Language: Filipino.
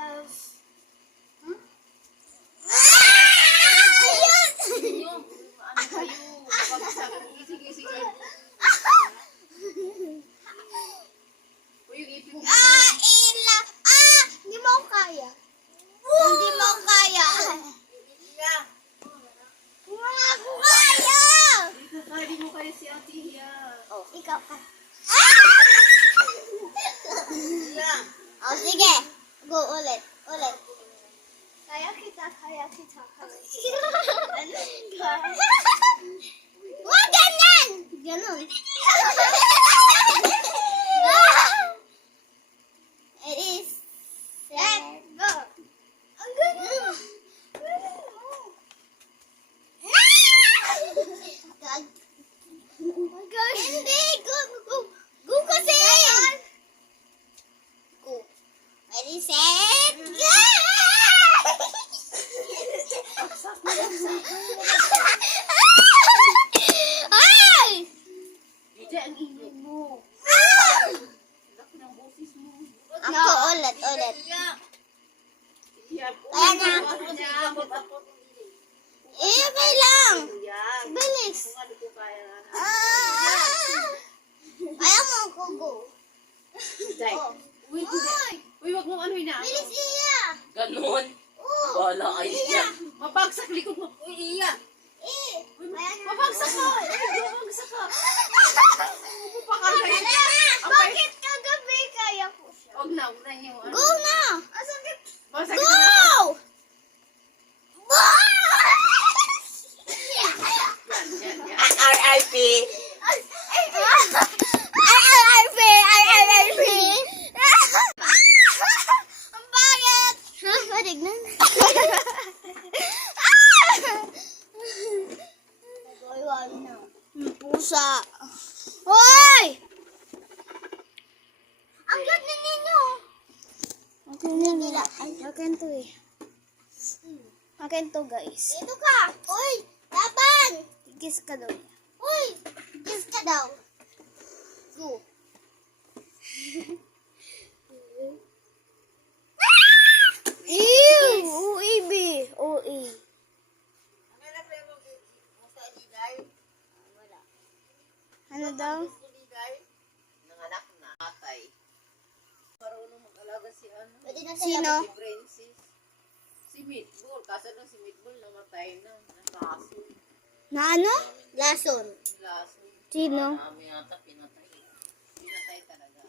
love. Yung, ano kayo, babagsak. Sige. O yung ipin mo. Hindi mo ako kaya. Hindi mo ako kaya. Hindi ako kaya. Ikakali mo kayo si Ate Hia. Oh, ikaw ka. Oh, sige. Go, ulit. Kaya kita. Wag ganyan! Ganon. It is set, go. Ang ganon. Hindi, go kasi. Go. Ready, set, go! Ay! Hindi, ang ingay mo. Laki ng boses mo. Ako, ulit. Kaya na. Okay lang. Bilis. Ayaw mo ako, go. Day. Uy, wag mong ano na. Bilis iya. Ganon. Oh. Bala kayo dyan. Mabagsak likod mo. Uy, iya. Mabagsak ka. Mabagsak ka. Pakarga yun. Bakit kagabi kaya ko siya? Huwag na yung ano. Go na. Asakit. Basag Go! na. Yan. RIP. RRP. Ang pangit. Matignan. Pusa. Hoy! Ang ganda ninyo. Akin to eh. Akin to guys. Dito ka. Uy! Laban! Kiss ka daw. Uy! Kiss ka daw. Go. Ew! OE, B. OE. Ano daw? Nanganak na. Atay. Marunong mag-alaga si ano. Sino? Si Francis. Si Meatball. Kaso nung si Meatball namatay na. Naso. Na ano? Lason. Laso. Sino? Kami yata pinatay. Pinatay talaga.